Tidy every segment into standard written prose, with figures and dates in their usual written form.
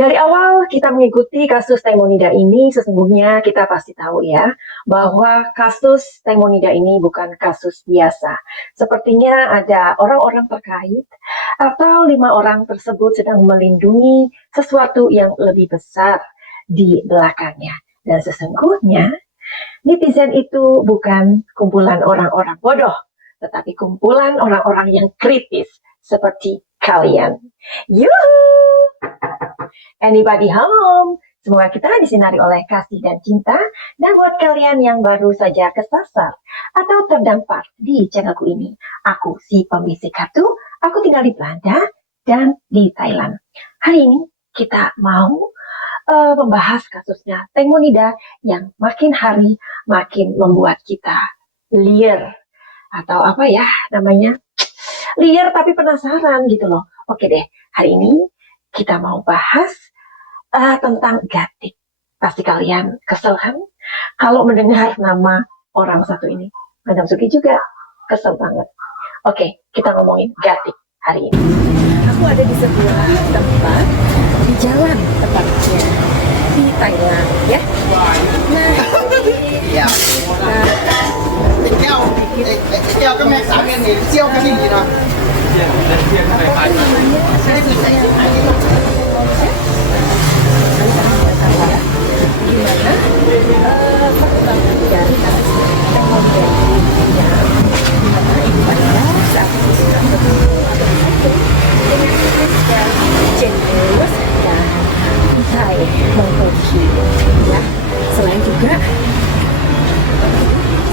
Dari awal kita mengikuti kasus Taimonida ini, sesungguhnya kita pasti tahu ya, bahwa kasus Taimonida ini bukan kasus biasa. Sepertinya ada orang-orang terkait atau 5 orang tersebut sedang melindungi sesuatu yang lebih besar di belakangnya. Dan sesungguhnya netizen itu bukan kumpulan orang-orang bodoh, tetapi kumpulan orang-orang yang kritis seperti kalian. Yuhuu! Anybody home? Semoga kita disinari oleh kasih dan cinta. Dan buat kalian yang baru saja kesasar atau terdampar di channelku ini, aku si pembisik kartu, aku tinggal di Belanda dan di Thailand. Hari ini kita mau membahas kasusnya Taimonida yang makin hari makin membuat kita liar. Atau apa ya namanya? Liar tapi penasaran gitu loh. Oke deh, hari ini kita mau bahas tentang Gatik. Pasti kalian kesel kan kalau mendengar nama orang satu ini. Madam Suki juga kesel banget. Oke, kita ngomongin Gatik hari ini. Aku ada di sebuah tempat di jalan tepatnya di Thailand ya. Nah, Dạ. Theo các mẹ sáng lên thì siêu cái gì nào?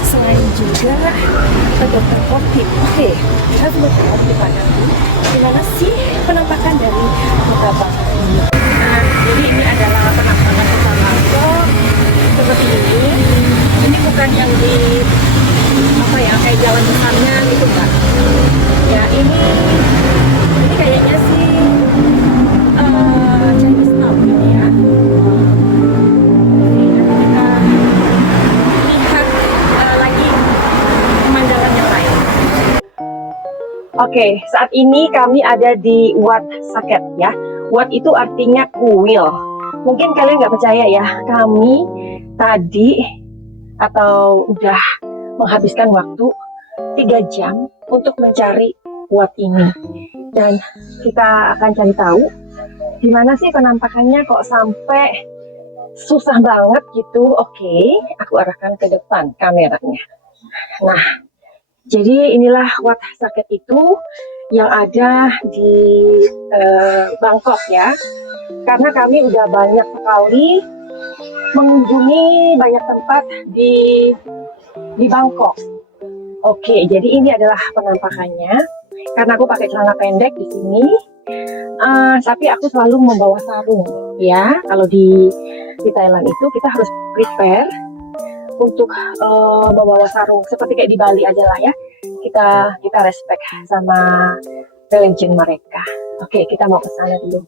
Selain juga dokter Kopit. Oke, kita belum tahu gimana sih penampakan dari kota Bangkok ini. Nah, jadi ini adalah penampakan kota Bangkok seperti ini. Ini bukan yang di apa ya, kayak jalan besarnya gitu kan. Ya ini kayaknya sih Chinese Town ini ya. Oke, saat ini kami ada di Wat Saket ya. Wat itu artinya kuil. Mungkin kalian nggak percaya ya, kami tadi atau udah menghabiskan waktu 3 jam untuk mencari Wat ini. Dan kita akan cari tahu gimana sih penampakannya kok sampai susah banget gitu. Oke, aku arahkan ke depan kameranya. Nah, jadi inilah Wat Saket itu yang ada di Bangkok ya. Karena kami udah banyak sekali mengunjungi banyak tempat di Bangkok. Oke, jadi ini adalah penampakannya. Karena aku pakai celana pendek di sini, tapi aku selalu membawa sarung ya. Kalau di Thailand itu kita harus prepare untuk membawa sarung seperti kayak di Bali aja lah ya, kita respect sama religion mereka. Oke, kita mau ke sana dulu.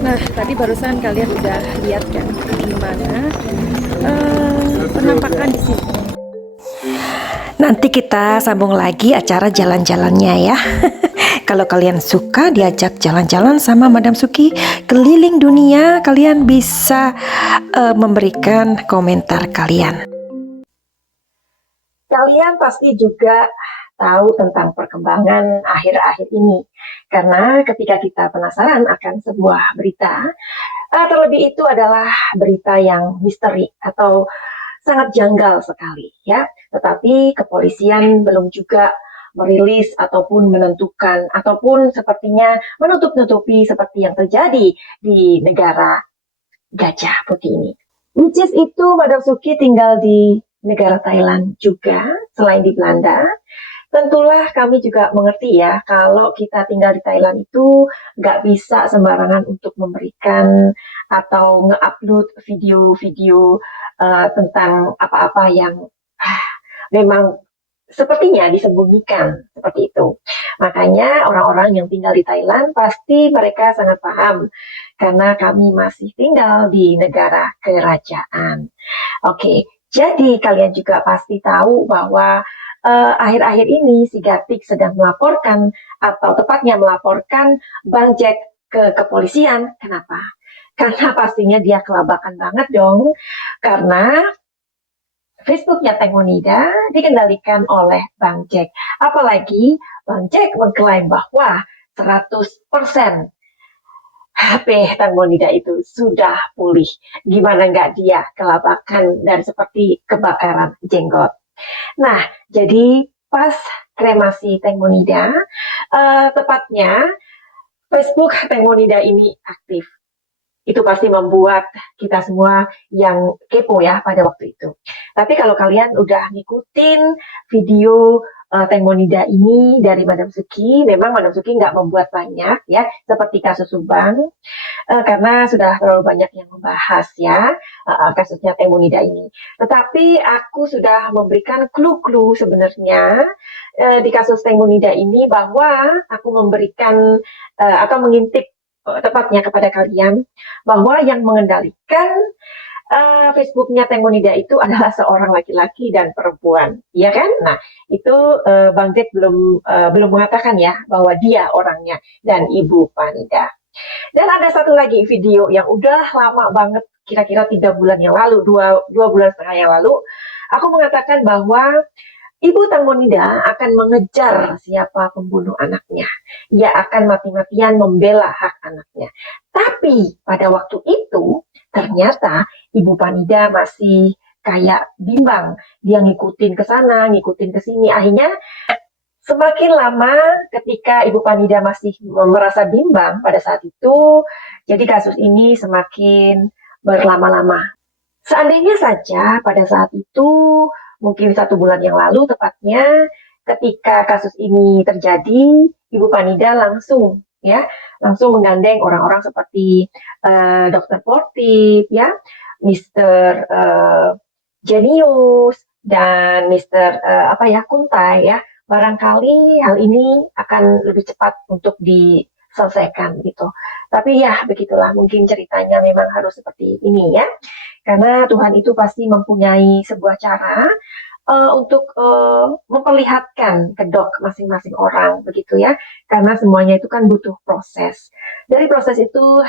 Nah, tadi barusan kalian udah lihat kan gimana penampakan di sini. Nanti kita sambung lagi acara jalan-jalannya ya. Kalau kalian suka diajak jalan-jalan sama Madam Suki keliling dunia, kalian bisa memberikan komentar kalian. Kalian pasti juga tahu tentang perkembangan akhir-akhir ini. Karena ketika kita penasaran akan sebuah berita, terlebih itu adalah berita yang misteri atau sangat janggal sekali ya. Tetapi kepolisian belum juga merilis ataupun menentukan ataupun sepertinya menutup-nutupi seperti yang terjadi di negara Gajah Putih ini. Which is itu Madam Suki tinggal di negara Thailand juga, selain di Belanda. Tentulah kami juga mengerti ya, kalau kita tinggal di Thailand itu nggak bisa sembarangan untuk memberikan atau nge-upload video-video tentang apa-apa yang memang sepertinya disembunyikan seperti itu. Makanya orang-orang yang tinggal di Thailand pasti mereka sangat paham karena kami masih tinggal di negara kerajaan. Oke, jadi kalian juga pasti tahu bahwa akhir-akhir ini si Gatik sedang melaporkan atau tepatnya melaporkan Bang Jack ke kepolisian. Kenapa? Karena pastinya dia kelabakan banget dong. Karena Facebooknya Teh Monida dikendalikan oleh Bang Jack. Apalagi Bang Jack mengklaim bahwa 100% HP Teh Monida itu sudah pulih. Gimana nggak dia kelabakan dan seperti kebakaran jenggot. Nah, jadi pas kremasi Teh Monida, tepatnya Facebook Teh Monida ini aktif. Itu pasti membuat kita semua yang kepo ya pada waktu itu. Tapi kalau kalian udah ngikutin video Teh Monida ini dari Madam Suki, memang Madam Suki nggak membuat banyak ya, seperti kasus Subang, karena sudah terlalu banyak yang membahas ya kasusnya Teh Monida ini. Tetapi aku sudah memberikan clue-clue sebenarnya di kasus Teh Monida ini bahwa aku memberikan atau mengintip tepatnya kepada kalian bahwa yang mengendalikan Facebooknya Teh Monida itu adalah seorang laki-laki dan perempuan, ya kan? Nah, itu Bang Jack belum mengatakan ya bahwa dia orangnya dan Ibu Panida. Dan ada satu lagi video yang udah lama banget, kira-kira 3 bulan yang lalu, dua bulan setengah yang lalu, aku mengatakan bahwa Ibu Teh Monida akan mengejar siapa pembunuh anaknya. Ia akan mati-matian membela hak anaknya. Tapi pada waktu itu, ternyata Ibu Panida masih kayak bimbang. Dia ngikutin ke sana, ngikutin ke sini. Akhirnya semakin lama ketika Ibu Panida masih merasa bimbang pada saat itu, jadi kasus ini semakin berlama-lama. Seandainya saja pada saat itu, mungkin 1 bulan yang lalu tepatnya, ketika kasus ini terjadi, Ibu Panida langsung menggandeng orang-orang seperti Dr. Portip, ya, Mr. Genius dan Mr. Kuntai ya. Barangkali hal ini akan lebih cepat untuk diselesaikan gitu. Tapi ya begitulah, mungkin ceritanya memang harus seperti ini ya. Karena Tuhan itu pasti mempunyai sebuah cara untuk memperlihatkan kedok masing-masing orang begitu ya. Karena semuanya itu kan butuh proses. Dari proses itu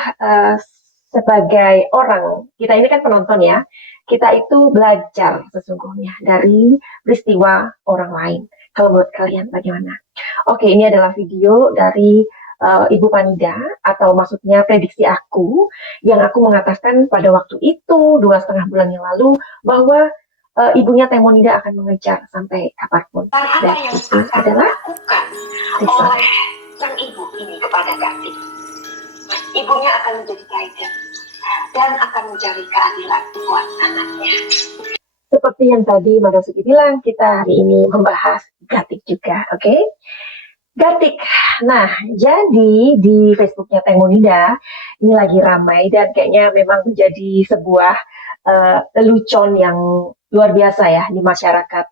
sebagai orang, kita ini kan penonton ya, kita itu belajar sesungguhnya dari peristiwa orang lain. Kalau menurut kalian bagaimana? Oke, ini adalah video dari Ibu Panida, atau maksudnya prediksi aku, yang aku mengatakan pada waktu itu 2,5 bulan yang lalu bahwa ibunya Teh Monida akan mengejar sampai kapanpun. Dan itu adalah oleh sang ibu ini kepada Gatik. Ibunya akan menjadi guidance dan akan mencari keadilan buat anaknya. Seperti yang tadi Madam Suki bilang, kita hari ini membahas Gatik juga, oke? Gatik. Nah, jadi di Facebooknya Teh Monida ini lagi ramai dan kayaknya memang menjadi sebuah lelucon yang luar biasa ya di masyarakat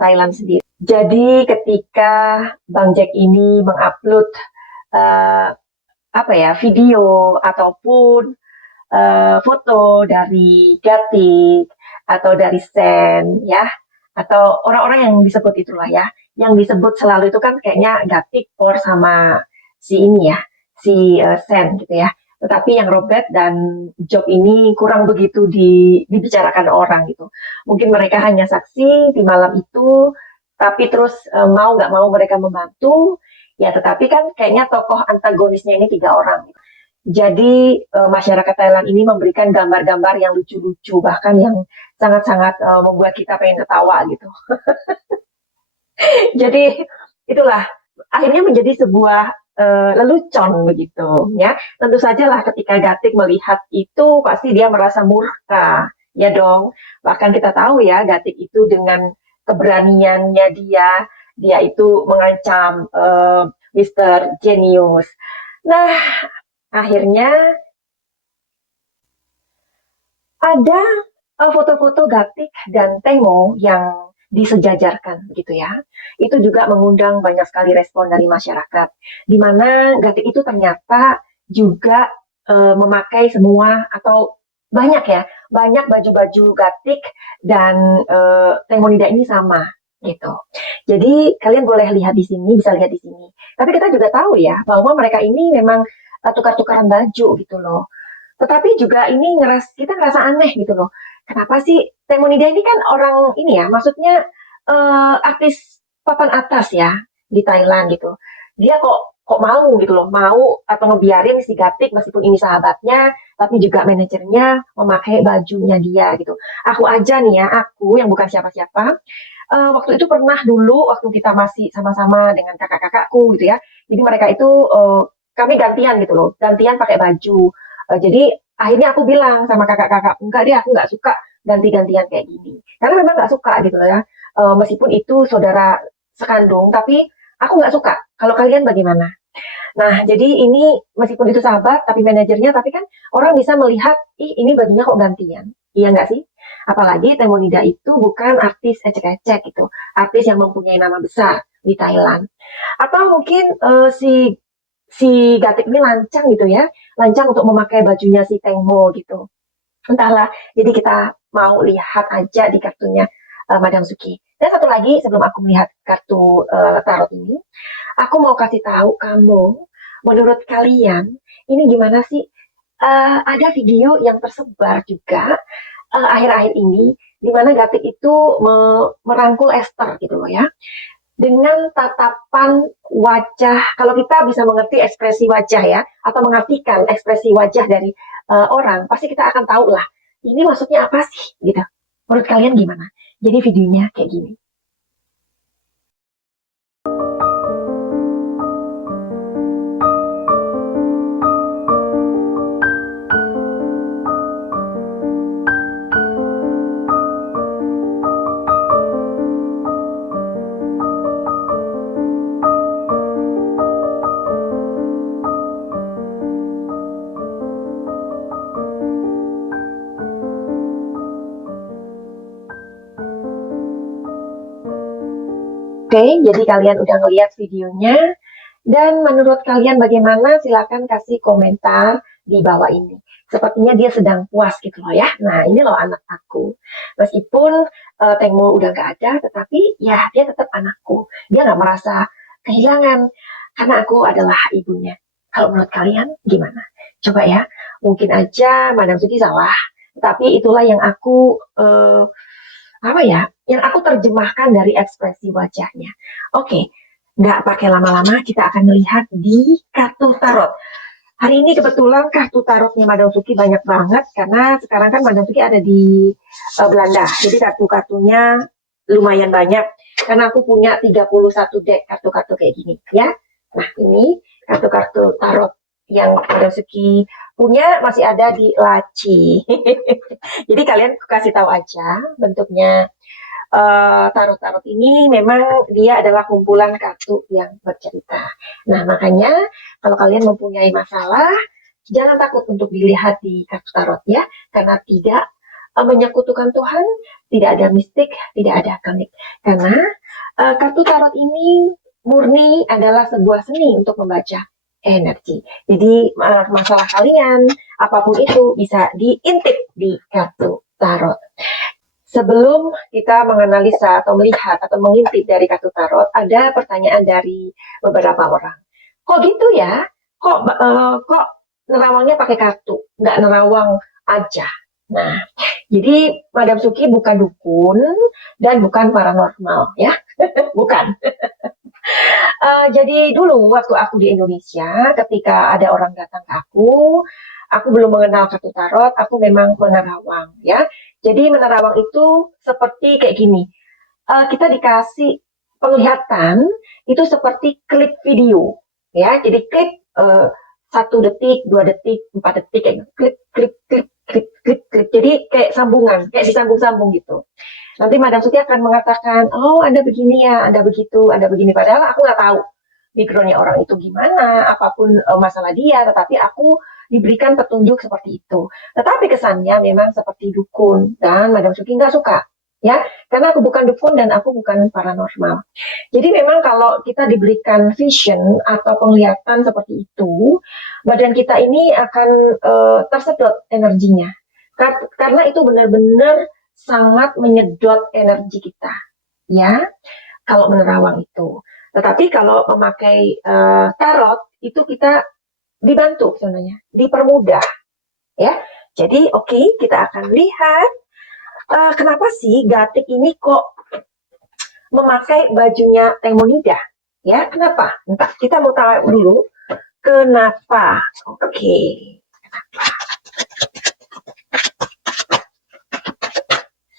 Thailand sendiri. Jadi ketika Bang Jack ini mengupload video ataupun foto dari Gatik atau dari Sen ya, atau orang-orang yang disebut itulah ya, yang disebut selalu itu kan kayaknya Gatik, Por sama si ini ya, si Sen gitu ya. Tetapi yang Robert dan Job ini kurang begitu dibicarakan orang gitu. Mungkin mereka hanya saksi di malam itu, tapi terus mau nggak mau mereka membantu. Ya, tetapi kan kayaknya tokoh antagonisnya ini 3 orang. Jadi masyarakat Thailand ini memberikan gambar-gambar yang lucu-lucu, bahkan yang sangat-sangat membuat kita pengen ketawa gitu. Jadi itulah akhirnya menjadi sebuah lelucon begitu ya. Tentu saja lah ketika Gatik melihat itu pasti dia merasa murka ya dong. Bahkan kita tahu ya Gatik itu dengan keberaniannya dia itu mengancam Mr. Genius. Nah, akhirnya ada foto-foto Gatik dan Temo yang disejajarkan begitu ya. Itu juga mengundang banyak sekali respon dari masyarakat. Di mana Gatik itu ternyata juga memakai semua atau banyak ya, banyak baju-baju Gatik dan Temonida ini sama gitu. Jadi kalian boleh lihat di sini, bisa lihat di sini. Tapi kita juga tahu ya bahwa mereka ini memang tukar-tukaran baju gitu loh. Tetapi juga ini kita ngerasa aneh gitu loh. Kenapa sih Temonida ini kan orang ini ya, maksudnya artis papan atas ya di Thailand gitu. Dia kok mau gitu loh, mau atau ngebiarin si Gatik meskipun ini sahabatnya, tapi juga manajernya memakai bajunya dia gitu. Aku aja nih ya, aku yang bukan siapa-siapa, waktu itu pernah dulu waktu kita masih sama-sama dengan kakak-kakakku gitu ya. Jadi mereka itu kami gantian gitu loh, gantian pakai baju. Jadi akhirnya aku bilang sama kakak-kakak, enggak deh aku nggak suka ganti-gantian kayak gini. Karena memang nggak suka gitu loh ya. Meskipun itu saudara sekandung, tapi aku nggak suka. Kalau kalian bagaimana? Nah, jadi ini meskipun itu sahabat, tapi manajernya, tapi kan orang bisa melihat, ih ini bajunya kok gantian. Iya nggak sih? Apalagi Temonida itu bukan artis ecek-ecek gitu. Artis yang mempunyai nama besar di Thailand. Atau mungkin si Gatik ini lancang gitu ya. Lancang untuk memakai bajunya si Tengmo gitu. Entahlah, jadi kita mau lihat aja di kartunya Madam Suki. Dan satu lagi sebelum aku melihat kartu tarot ini, aku mau kasih tahu kamu, menurut kalian ini gimana sih? Ada video yang tersebar juga akhir-akhir ini, di mana Gatik itu merangkul Esther gitu loh ya, dengan tatapan wajah. Kalau kita bisa mengerti ekspresi wajah ya, atau mengartikan ekspresi wajah dari orang, pasti kita akan tahu lah, ini maksudnya apa sih gitu. Menurut kalian gimana? Jadi videonya kayak gini. Oke, jadi kalian udah ngeliat videonya. Dan menurut kalian bagaimana? Silakan kasih komentar di bawah ini. Sepertinya dia sedang puas gitu loh ya. Nah, ini loh anak aku. Meskipun Tengmo udah gak ada, tetapi ya dia tetap anakku. Dia gak merasa kehilangan karena aku adalah ibunya. Kalau menurut kalian gimana? Coba ya, mungkin aja Madam Suki salah. Tapi itulah yang aku apa ya, yang aku terjemahkan dari ekspresi wajahnya. Oke, nggak pakai lama-lama, kita akan melihat di kartu tarot. Hari ini kebetulan kartu tarotnya Madam Suki banyak banget, karena sekarang kan Madam Suki ada di Belanda. Jadi kartu-kartunya lumayan banyak, karena aku punya 31 deck kartu-kartu kayak gini ya. Nah, ini kartu-kartu tarot yang Madam Suki punya masih ada di laci. Jadi kalian kasih tahu aja bentuknya. Tarot-tarot ini memang dia adalah kumpulan kartu yang bercerita. Nah, makanya kalau kalian mempunyai masalah, jangan takut untuk dilihat di kartu tarot ya, karena tidak menyekutukan Tuhan, tidak ada mistik, tidak ada kenik. Karena kartu tarot ini murni adalah sebuah seni untuk membaca energi. Jadi masalah kalian apapun itu bisa diintip di kartu tarot. Sebelum kita menganalisa atau melihat atau mengintip dari kartu tarot, ada pertanyaan dari beberapa orang. Kok gitu ya? Kok nerawangnya pakai kartu, nggak nerawang aja? Nah, jadi Madam Suki bukan dukun dan bukan paranormal ya, bukan. Jadi dulu waktu aku di Indonesia, ketika ada orang datang ke aku belum mengenal kartu tarot, aku memang menerawang ya. Jadi menerawang itu seperti kayak gini, kita dikasih penglihatan itu seperti klip video ya. Jadi klip 1 detik, 2 detik, 4 detik kayak gitu. Klip, klip, klip, klip, klip, klip. Jadi kayak sambungan, kayak disambung-sambung gitu. Nanti Madam Suti akan mengatakan, oh ada begini ya, ada begitu, ada begini. Padahal aku nggak tahu backgroundnya orang itu gimana, apapun masalah dia, tetapi aku diberikan petunjuk seperti itu. Tetapi kesannya memang seperti dukun, dan Madam Suki nggak suka. Ya, karena aku bukan dukun dan aku bukan paranormal. Jadi memang kalau kita diberikan vision atau penglihatan seperti itu, badan kita ini akan tersedot energinya. Karena itu benar-benar sangat menyedot energi kita, ya. Kalau menerawang itu. Tetapi kalau memakai tarot itu kita dibantu sebenarnya, dipermudah, ya. Jadi oke, kita akan lihat kenapa sih Gatik ini kok memakai bajunya Taimonida, ya? Kenapa? Entah, kita mau tahu dulu kenapa. Oke.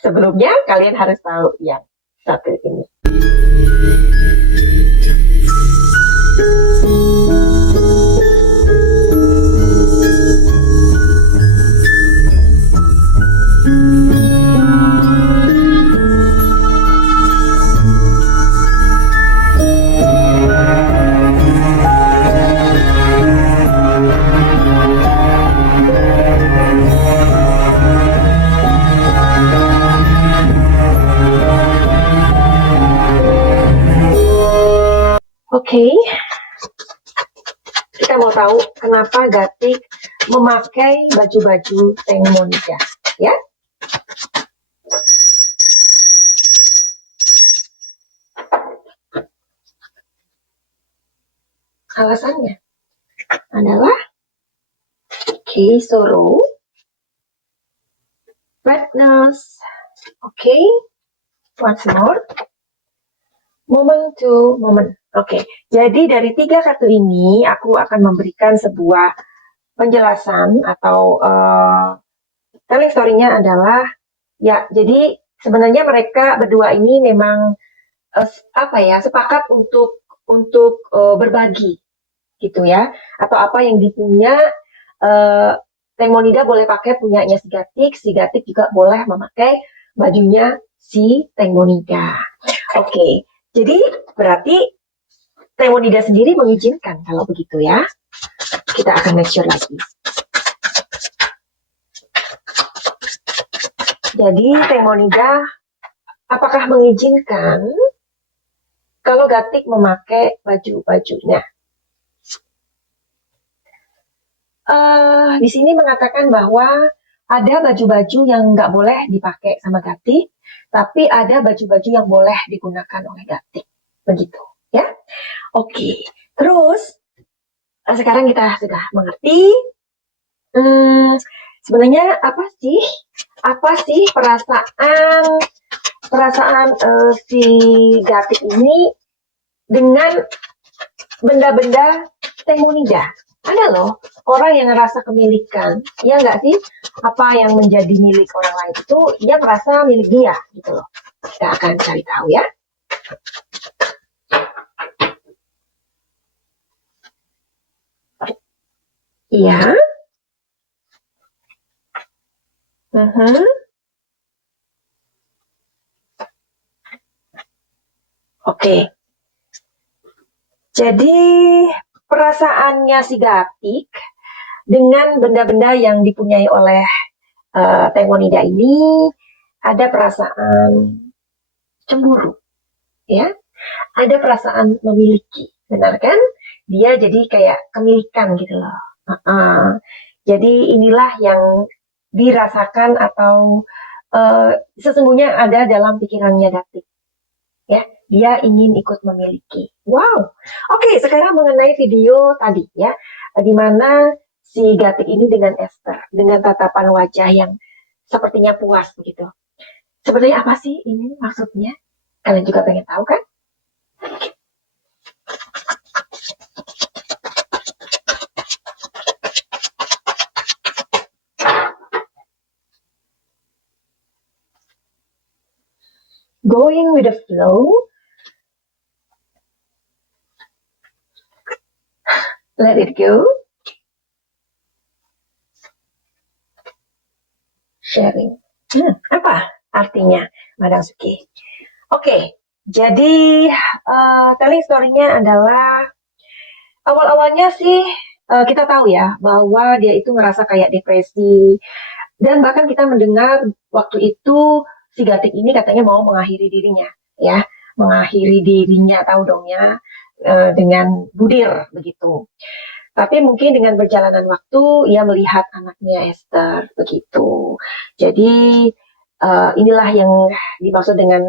Sebelumnya kalian harus tahu yang satu ini. Oke, kita mau tahu kenapa Gatik memakai baju-baju Taimonida, ya? Alasannya adalah sorrow, sadness, once more, moment to moment. Jadi dari 3 kartu ini aku akan memberikan sebuah penjelasan atau telling story-nya adalah ya, jadi sebenarnya mereka berdua ini memang sepakat untuk berbagi gitu ya, atau apa yang dipunya Taimonida boleh pakai punyanya si Gatik juga boleh memakai bajunya si Taimonida. Jadi berarti Taimonida sendiri mengizinkan kalau begitu ya. Kita akan make sure lagi. Jadi Taimonida apakah mengizinkan kalau Gatik memakai baju-bajunya? Di sini mengatakan bahwa ada baju-baju yang nggak boleh dipakai sama Gatik, tapi ada baju-baju yang boleh digunakan oleh Gatik. Begitu, ya. Terus sekarang kita sudah mengerti sebenarnya apa sih perasaan si Gatik ini dengan benda-benda Taimonida. Ada loh orang yang ngerasa kemilikan, ya nggak sih? Apa yang menjadi milik orang lain itu dia merasa milik dia gitu loh. Kita akan cari tahu ya. Iya. Jadi perasaannya si Gatik dengan benda-benda yang dipunyai oleh Taimonida ini ada perasaan cemburu, ya, ada perasaan memiliki, benar kan? Dia jadi kayak kemilikan gitu loh. Jadi inilah yang dirasakan atau sesungguhnya ada dalam pikirannya Datik. Ya, dia ingin ikut memiliki. Wow. Oke, sekarang mengenai video tadi ya, di mana si Gatik ini dengan Esther, dengan tatapan wajah yang sepertinya puas begitu. Sebenarnya apa sih ini maksudnya? Kalian juga pengen tahu kan? Going with the flow. Let it go. Sharing. Apa artinya, Madam Suki? Oke, jadi telling story-nya adalah awal-awalnya sih kita tahu ya bahwa dia itu ngerasa kayak depresi, dan bahkan kita mendengar waktu itu si Gatik ini katanya mau mengakhiri dirinya, ya, mengakhiri dirinya, tahu dong ya, dengan budir begitu. Tapi mungkin dengan berjalanan waktu ia melihat anaknya Esther begitu. Jadi inilah yang dimaksud dengan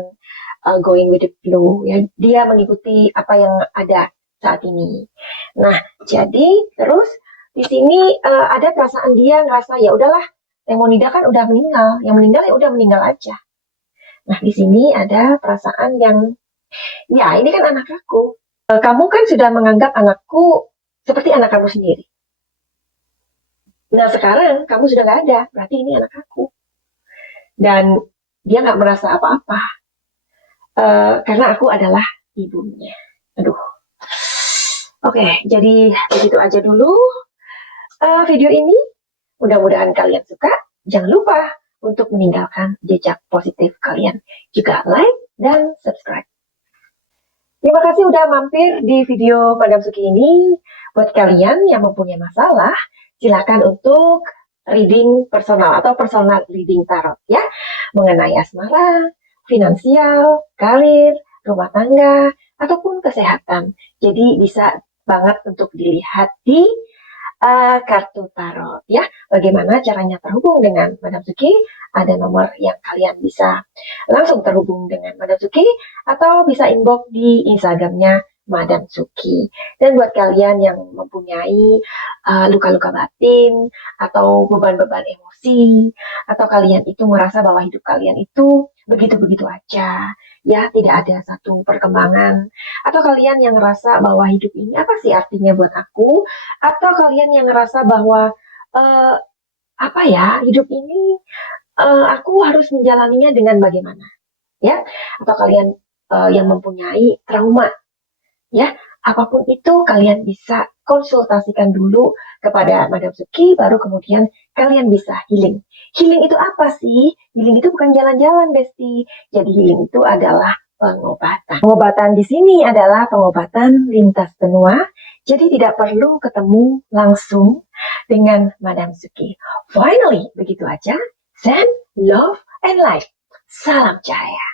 going with the flow, ya. Dia mengikuti apa yang ada saat ini. Nah, jadi terus di sini ada perasaan dia ngerasa ya udahlah, Teh Monida kan udah meninggal, yang meninggal ya udah meninggal aja. Nah, di sini ada perasaan yang ya ini kan anak aku. Kamu kan sudah menganggap anakku seperti anak kamu sendiri. Nah, sekarang kamu sudah gak ada, berarti ini anak aku. Dan dia gak merasa apa-apa. Karena aku adalah ibunya. Aduh. Oke, jadi begitu aja dulu video ini. Mudah-mudahan kalian suka. Jangan lupa untuk meninggalkan jejak positif kalian. Juga like dan subscribe. Terima kasih udah mampir di video Madam Suki ini. Buat kalian yang mempunyai masalah, silakan untuk reading personal atau personal reading tarot ya. Mengenai asmara, finansial, karir, rumah tangga, ataupun kesehatan. Jadi bisa banget untuk dilihat di kartu tarot ya. Bagaimana caranya terhubung dengan Madam Suki? Ada nomor yang kalian bisa langsung terhubung dengan Madam Suki atau bisa inbox di Instagramnya Madam Suki. Dan buat kalian yang mempunyai luka-luka batin atau beban-beban emosi, atau kalian itu merasa bahwa hidup kalian itu begitu-begitu aja, ya, tidak ada satu perkembangan, atau kalian yang ngerasa bahwa hidup ini apa sih artinya buat aku, atau kalian yang ngerasa bahwa apa ya, hidup ini aku harus menjalaninya dengan bagaimana, ya, atau kalian yang mempunyai trauma, ya, apapun itu kalian bisa konsultasikan dulu kepada Madam Suki, baru kemudian kalian bisa healing. Healing itu apa sih? Healing itu bukan jalan-jalan, Besti. Jadi healing itu adalah pengobatan. Pengobatan di sini adalah pengobatan lintas benua, jadi tidak perlu ketemu langsung dengan Madam Suki. Finally, begitu aja. Send love and light. Salam cahaya.